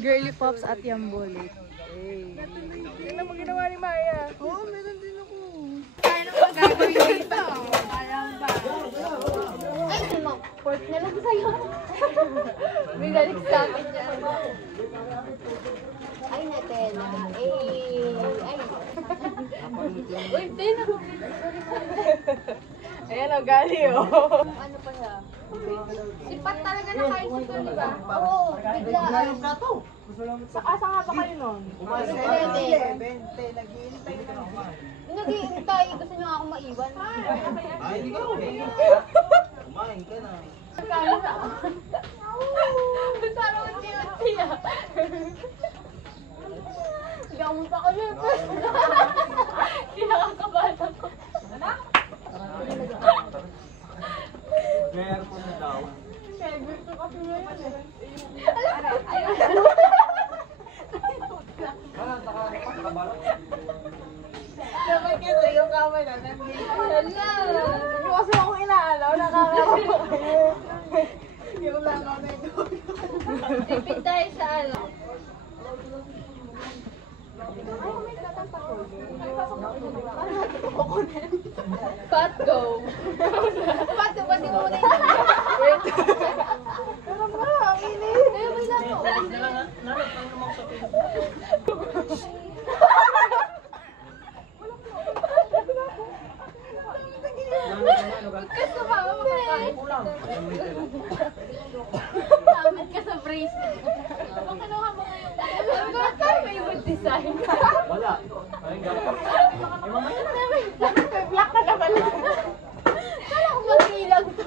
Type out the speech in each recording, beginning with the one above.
Girly Pops at Yambolit. Yan ang ginawa ni Maya. Oo, meron din ako. Ano ba gagawin dito? Alam ba? Ay, pork na lang sa'yo. May galit sa akin dyan. Ay, Natela. Ay. Uy, Tena. Ayan o, gali o. Ano pa siya? Sipat talaga na kain sa di ba? Oo, biglaan. Asa nga ba kayo nun? Nag-iintay, gusto niyo ako maiwan. Ay, hindi ka kumain ka na. Kaya sa akin. Sana unti-unti ah. Gamot ako yun. Kinakakabahan ako. Meron po na daw. Kaya gusto kasi ngayon eh. Dapat kasi yung camera nandito. Hello! Hindi kasi ako inaalaw, nakakalaw kayo. Yung langaw na ito. Tipid tayo sa ano. Pat go! Pat go, pati mo muna yung Wait. Pero ba, ang init. Ayun, may lang ako. Kasi sumama mo kakain. Damit ka sa bracelet. Kung kinuha mo ngayon. Sabi ko, saan may wood design? Wala. Ay, gano'n. May black ka naman. Kala ko mag-ilang to.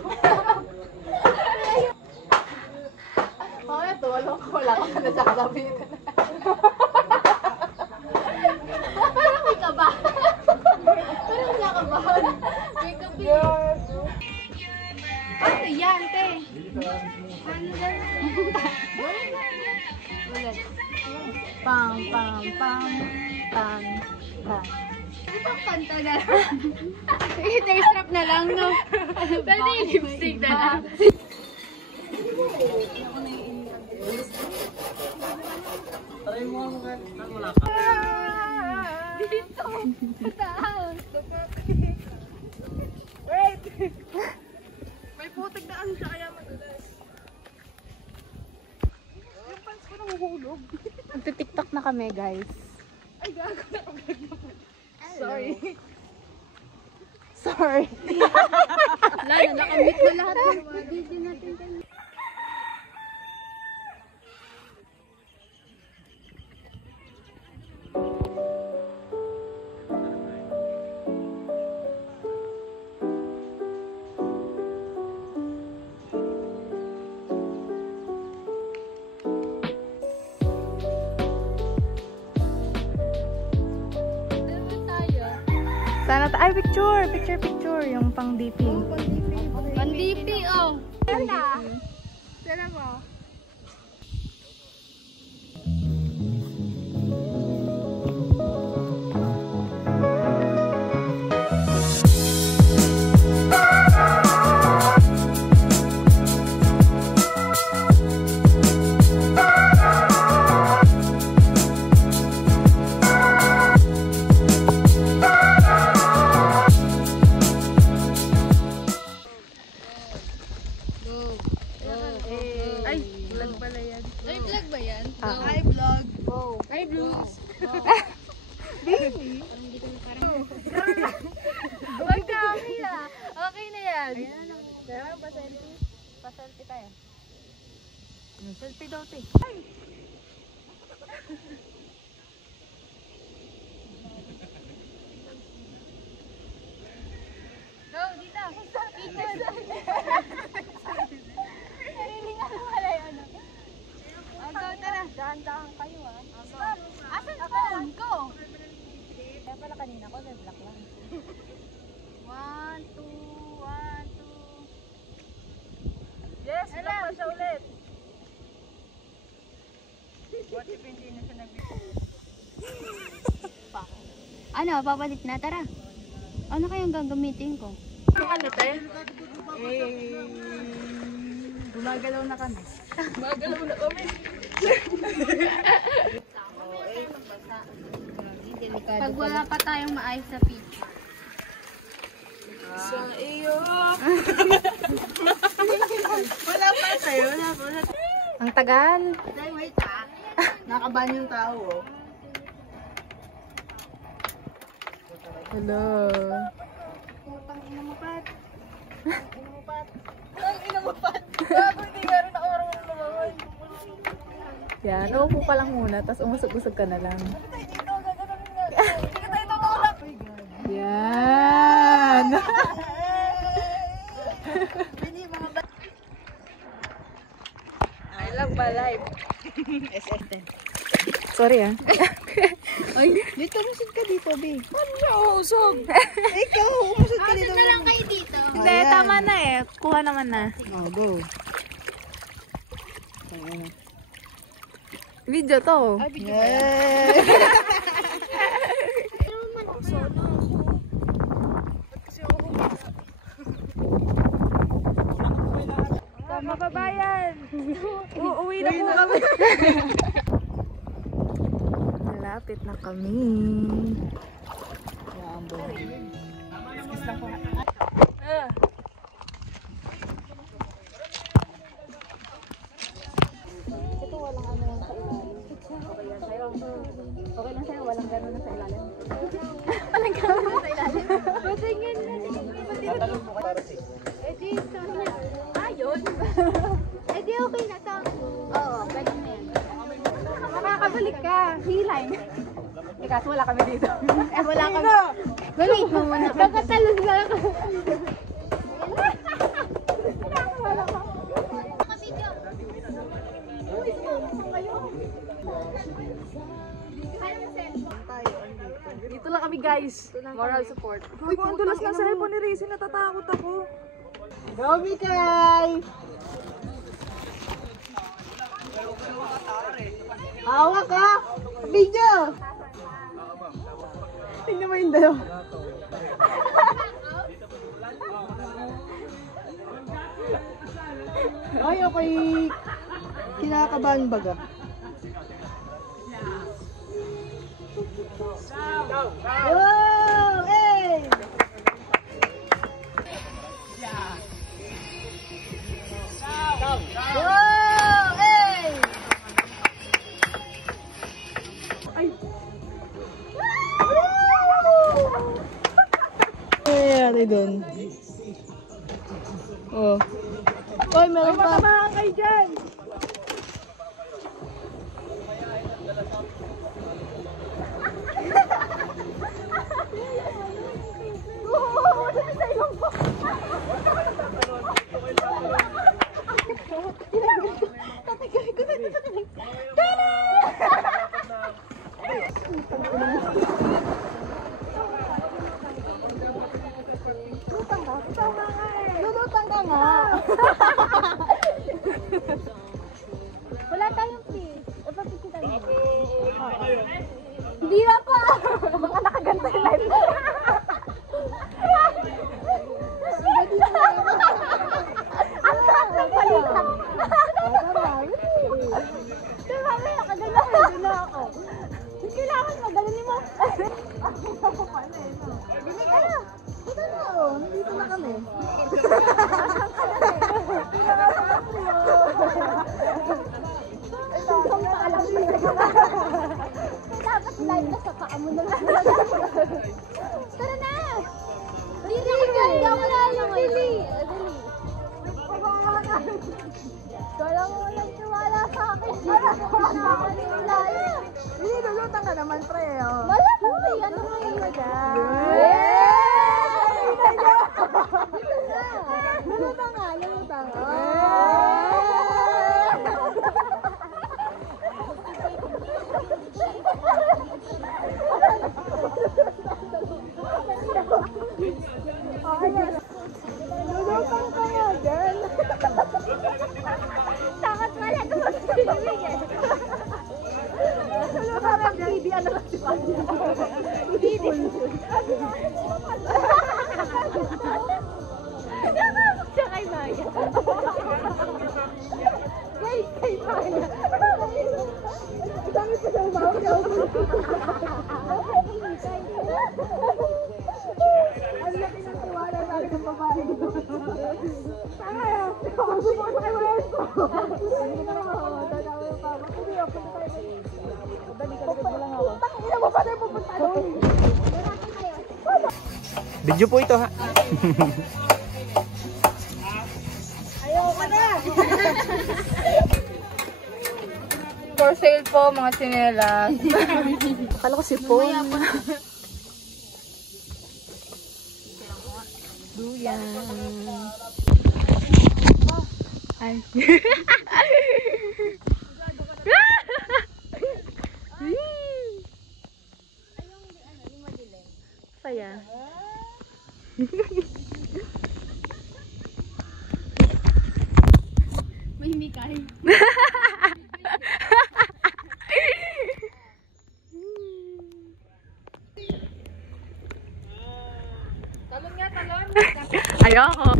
Mamaya, tuwalong ko. Wala ka na sa kasabitan. Parang may kabahan. Parang may kabahan. May kabi. Ano yan, te? Ano yan? Ulit. Pam, pam, pam, pam, pam. Ano pang kanta na lang? Hair strap na lang, no? Pwede yung lipstick na lang. Try mo ang wala ka. Dito! Sa taas! Wait! May putik na ano siya kaya madulas. Yung pants ko nanguhulog. Magti-tiktok na kami, guys. Ay, gago na ako. Sorry. Sorry. Wala na, nakamit na lahat ng video natin kanina. Sana ay picture, picture yung pang DP. Pang DP oh. Ganda. Tira mo. tayo. Selfie daw, te. Go, dito. Dito. Narilingan mo wala yun. Go, tara. Dahan-dahan kayo, ah. Stop. Asan phone ko? Kaya pala kanina ko, may black lang. 1, 2, 1, 2. Yes, black pa siya ulit. What if hindi na siya Ano, papalit na, tara. Ano kayang gagamitin ko? Ano, te? Gumagalaw na kami. Gumagalaw na kami. Pag wala pa tayong maayos sa picture. Sa iyo. Wala pa sa'yo. Wala pa. Ang tagal. Wait ah. Nakaban yung tao oh. Hello. Yan, uupo ka lang muna, tapos umusog-usog ka na lang. Yan! I love my life. Sorry ah. Ay, dito musod ka dito, babe. Ano siya uusog? Ikaw, umusod ka dito. na lang kayo dito. Hindi, tama na eh. Kuha naman na. Oh, go. Video to. Yay! Mga kabayan, uuwi na po kami. Malapit na kami. Okay lang sa'yo, walang gano'n na sa ilalim. Walang gano'n na sa ilalim? Patingin na. Eh di, sorry na. Ayun. Eh di, okay na to. Oo, pwede na yan. Makakabalik ka. Hilay. Eh kaso wala kami dito. Eh, wala kami. Wait mo muna. Kakatalon na ako. Dito lang kami guys. Moral support. Uy, kung dulas ng cellphone ni Rizzy, natatakot ako. Go, Mikay! Hawak ka! Video! Tingnan mo yung dalawa. Ay, okay. Kinakabahan baga. Wow! Hey! Wow! Hey! Ay, ate doon. Oh. Oy, meron pa. Tamahan kayo dyan. Lulutan ka nga. Wala tayong fish. Ipapikita mo. Hindi na pa. Baka nakaganda yung live. Ang sarap ng balikat. Diba, may nakagalahan na ako. Kailangan magaling mo. Bili ka na. Dito na. Dito na kami. Dapat live na sa paa mo na lang. Tara na! Dili! Ganda mo na lang! Dili! Dili! Kala mo walang tiwala sa akin. Hindi, lulutang ka naman, pre. Oh. Malamang may ano ngayon na dyan. Lulutang nga, lulutang. Lulutang ka nga dyan. Takot pala naman sa bibig eh. Lulutang ka dyan. Hindi, ano lang si Pandi. Siya kay Maya. Guys, kay Maya. Dami pa siyang bahaw. Ang laki ng tiwala sa akin ng babae. Tanga yan. Support kay Maestro. Hindi ka naman ako. Dadami pa ako. Hindi ako. Dali ka mo lang ako. Ina mo pa na pupunta doon. Video po ito ha. Ayoko na. For sale po, mga tsinelas. Akala ko si Paul. Duyan. Ay. Saya. May mikay. Talon nga, talon. Ayoko.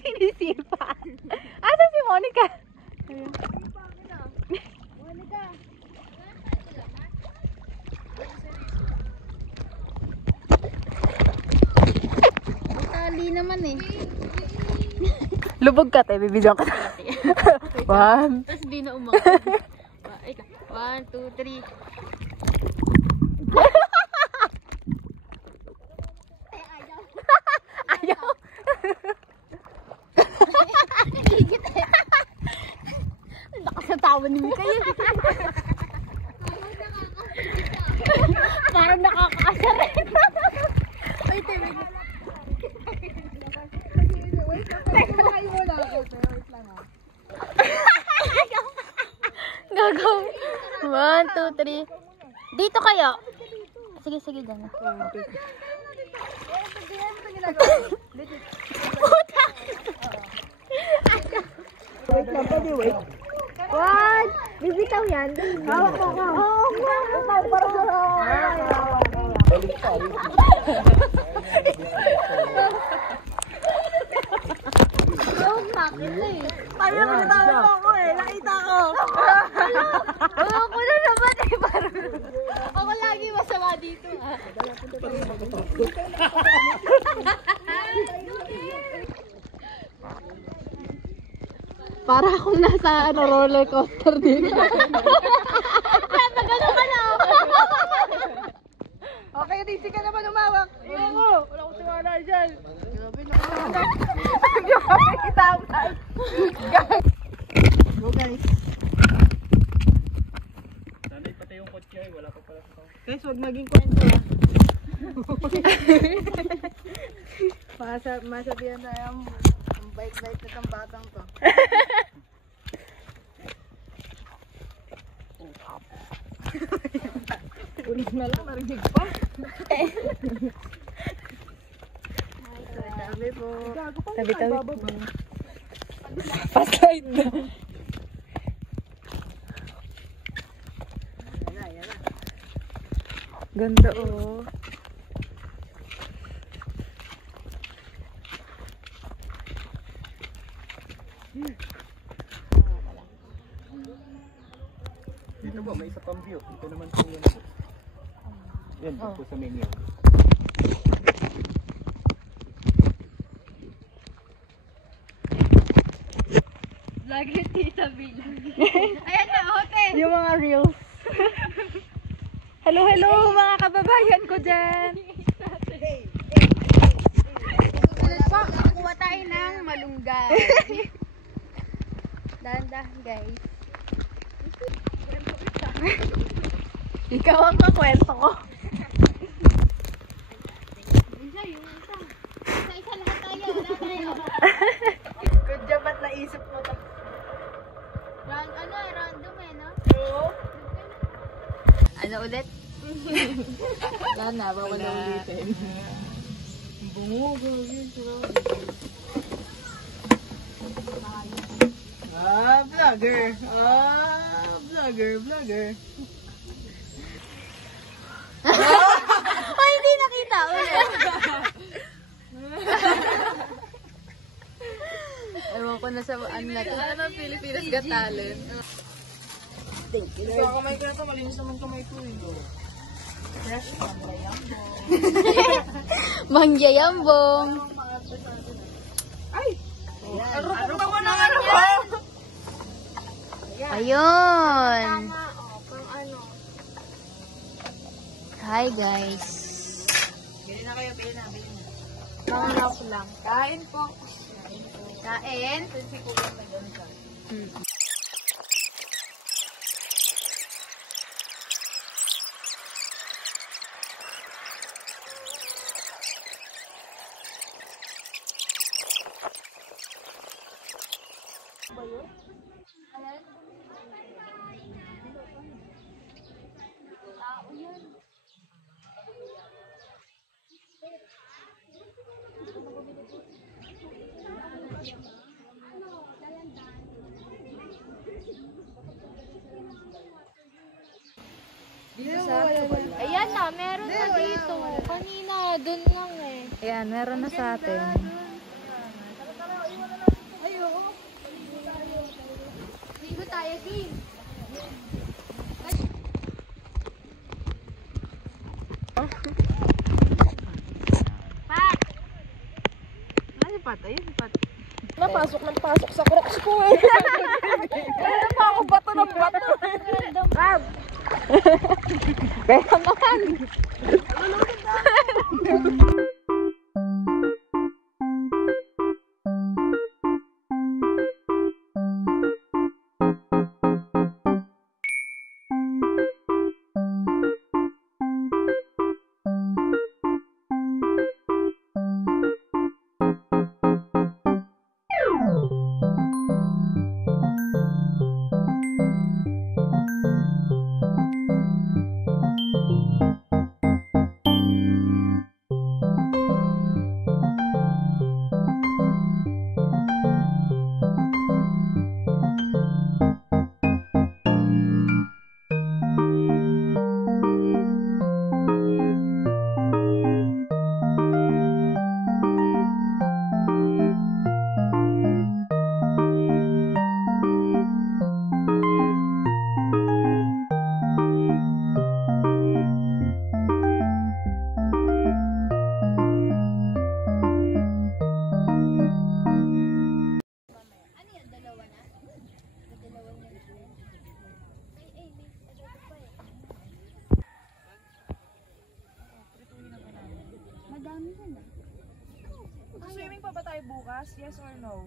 Sinisipa. Asa si Monica? Tali naman eh. Lubog ka, te. Bibidyan ka. One. Tapos di na umakot. 1, 2, 3. Ayaw. Higit eh. Lakas na tawa ni Mika yun. Parang nakakaasar eh. Wait, wait. Gago. 1, 2, 3. Dito kayo. Sige, sige, dyan. Puta! Wait lang, pwede wait. One! Bibitaw yan. Hawak mo ka. Ayaw mo na ako eh. Nakita ko. Ako na naman eh. Parang ako lagi masama dito. Para akong nasa roller coaster dito. Napagano ka na ako. Okay, Rizzy ka naman umawak. Ayoko. Wala akong tiwala dyan. Grabe kitapay. Go guys. Sanay pati yung kotse ay wala pa pala sa Guys, huwag maging kwento ah. Masabihan tayo ang bait-bait na itong batang to. Ulit na lang, narinig pa. Tabi po. Tabi-tabi po. Paslight na. Ganda oh. Dito po, may isa pang view. Ito naman po yan. Yan, po sa menu. Vlog ni Tita Bila. Ayan na, hote. Yung mga reels. Hello, hello mga kababayan ko dyan. Kuha tayo ng malunggay. Dahan-dahan guys. Ikaw ang kakwento ko. Isa-isa lahat tayo. Wala tayo. Good job at naisip mo to. Random no? Ano ulit? Wala na, bawal na ulitin. Vlogger. Vlogger. Oh, hindi nakita ulit. Ewan ko na sa ano na to. Ano, Pilipinas Got Talent. Sa kamay ko na to, malinis naman kamay ko eh. Fresh Mangyayambong. Ay! Arupok na ko naman yan! Ayun. Hi guys. Bili na kayo, bili na. Manganap lang. Kain po. Kain. Ayan na, meron na dito. Kanina, dun lang eh. Ayan, meron na sa atin. Ligo tayo, Kim. Pat! Ano si Pat? Ayun si Pat. Napasok sa crocs ko eh. Ano pa ako bato ng bato? Rab! Pero naman! Swimming pa ba tayo bukas? Yes or no?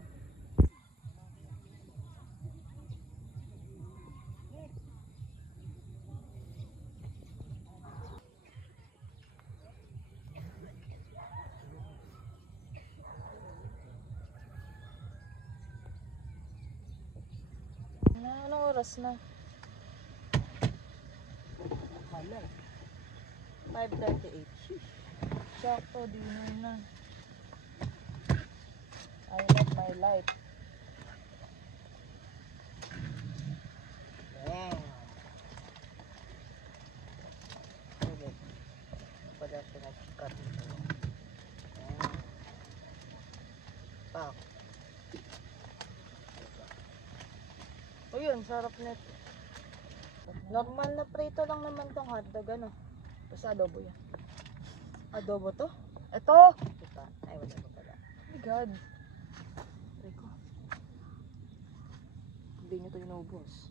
Anong oras na? 5:38. Sakto, dinner na. I love my life. Damn. Okay. Pada pinag-cut. O yun, sarap net. Normal na prito lang naman tong hotdog, ano? Basta adobo yan. Adobo to? Ito! Kita. Ay, wala pa pala. Oh my God. Rico. di nyo ito inubos.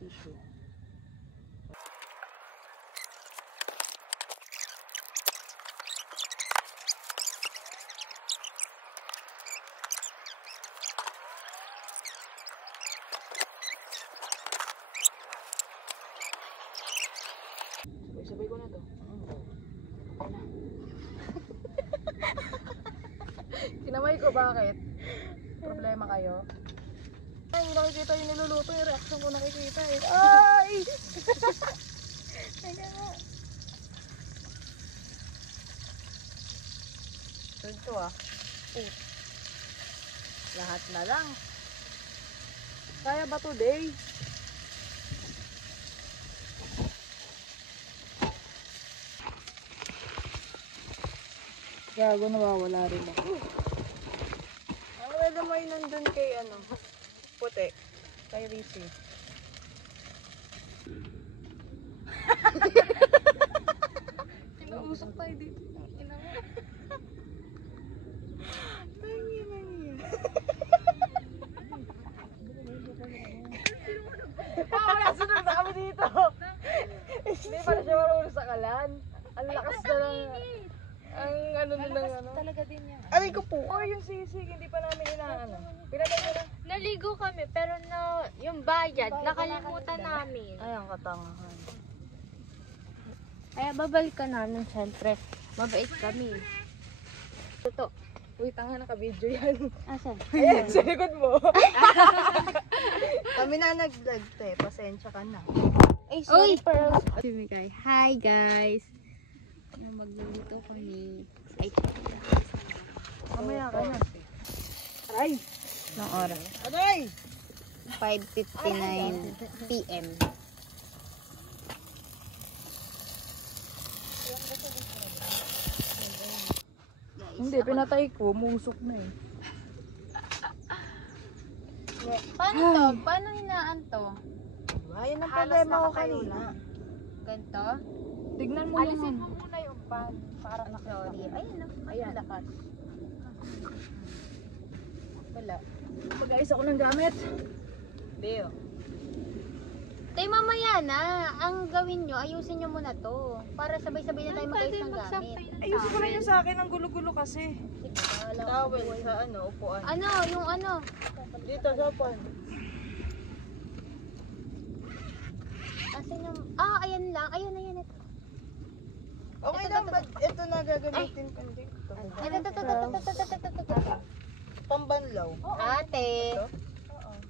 Tissue. Sabay ko na to. Kinamay ko, bakit? Problema kayo? Ay, hindi nakikita yung niluluto, yung reaction ko nakikita eh. Ay! Teka nga. Ito ah. Lahat na lang. Kaya ba today? Gago, nawawala rin ako. Ang wala mo yung nandun kay ano, puti, kay Rizzy. Inausap tayo dito. Ina mo. Wala, sunod na kami dito. Hindi pala siya marunong sa kalan. Ang lakas na lang. Ang ano na lang ano. Talaga din yan. Aray ko po. Oh, yung sisig, hindi pa namin inaano. Pinatay ko na. Naligo kami, pero yung bayad, nakalimutan namin. Ay, ang katangahan. Kaya babalikan namin, syempre. Mabait kami. Ito. Uy, tanga, naka-video yan. Asan? Ayan, sa likod mo. Kami na nag-vlog, te. Pasensya ka na. Ay, sorry, Pearl. Hi, guys. Magluluto kami. Ay, Mamaya ka na. Aray! ng oras. Aray! 5:59 PM. Hindi, pinatay ko. Musok na eh. Paano to? Paano hinaan to? Ayun ang problema ko kanina. Ganto? Tignan mo Alisin naman. mo muna yung pan. Para sorry. Ayun na. Ayan. Lakas. Wala. Mag-ayos ako ng gamit. Hindi oh. Tay, mamaya na. Ang gawin nyo, ayusin nyo muna to. Para sabay-sabay na tayo mag-ayos ng gamit. Ayusin ko lang yung sa akin. Ang gulo-gulo kasi. Towel sa ano, upuan. Ano? Yung ano? Dito, sa upuan. Asan yung... Ah, ayan lang. Ayun, ayan. Ito. Okay lang, ba't ito na gagamitin ko dito? Ito. Pambanlaw. Ate. Oo.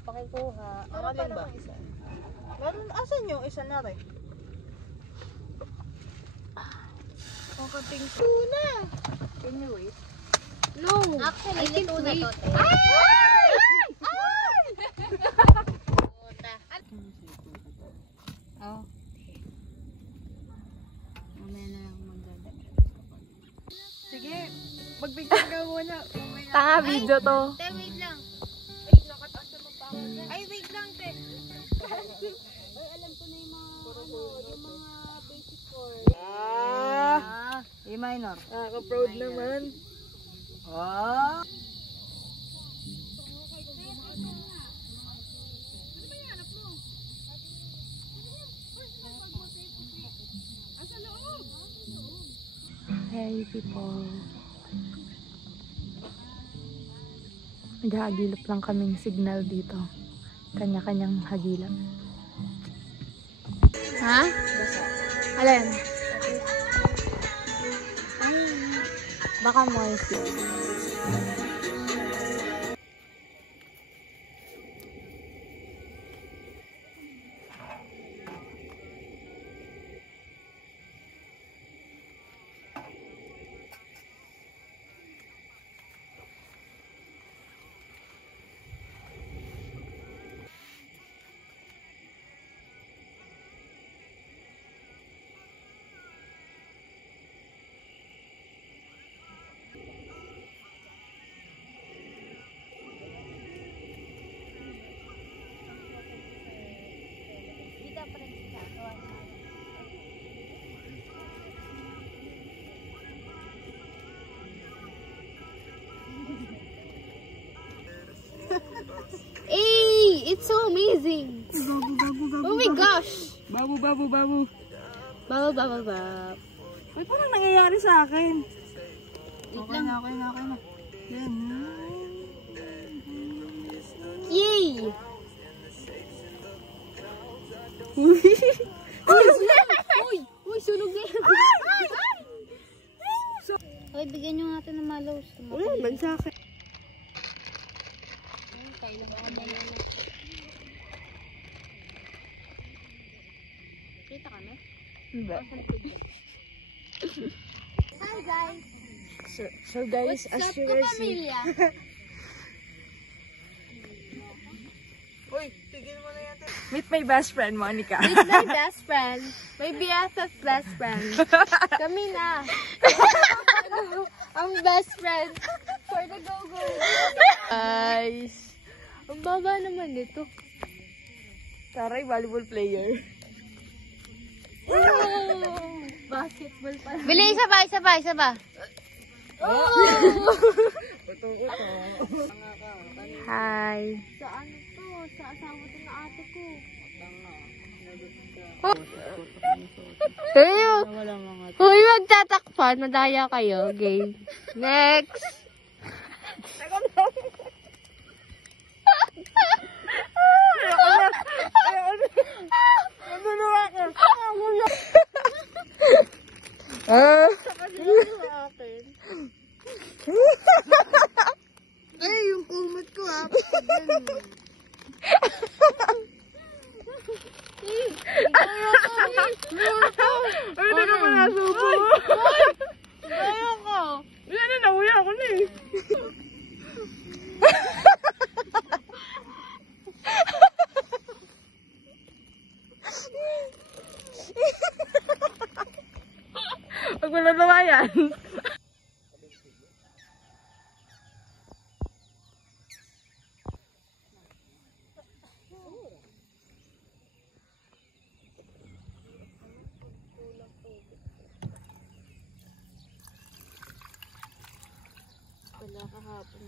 Pakikuha. Ano pa ba? Meron, asan yung isa na rin? Kakating tuna! Can you wait? No. Actually, ito na to. Oh. Mamaya na lang magdada. Sige, magbigyan ka muna. Tanga video to. Te, wait lang. Ay, nakataas naman pa ako dyan. Ay, wait lang, te. Ay, alam ko na yung mga, yung mga basic chords. E minor. Nakaka-proud naman. Ah! Hey people. Naghahagilap lang kaming signal dito. Kanya-kanyang hagilap. Ha? Alin? Baka moist. It's so amazing. Oh my gosh. Babu. Baba. Ay, parang nangyayari sa akin. Okay na. Yan. Yay! Uy, sunog na yan. Uy, bigyan nyo natin ng malaws. Wala man sa akin. Kailan ka ba yan? Kita kami? Hindi. Hi guys! So guys, What's up as you ko will see. pamilya? Uy, tigil mo na yan. Meet my best friend, Monica. It's my best friend. My BFF best friend. Kami na. Ang best friend for the go-go. Guys. Ang baba naman nito. Taray, volleyball player. Basketball pa. Bili, isa pa. Hi. Sa ano to? Sa asawa to na ate ko. Uy, magtatakpan. Madaya kayo. Okay. Next. Ay, yung kumot ko ha. Ay, hindi ka pala subo. Ayoko. Yan na, nauya ako na eh. Pag wala nawa yan. Wala kahapon.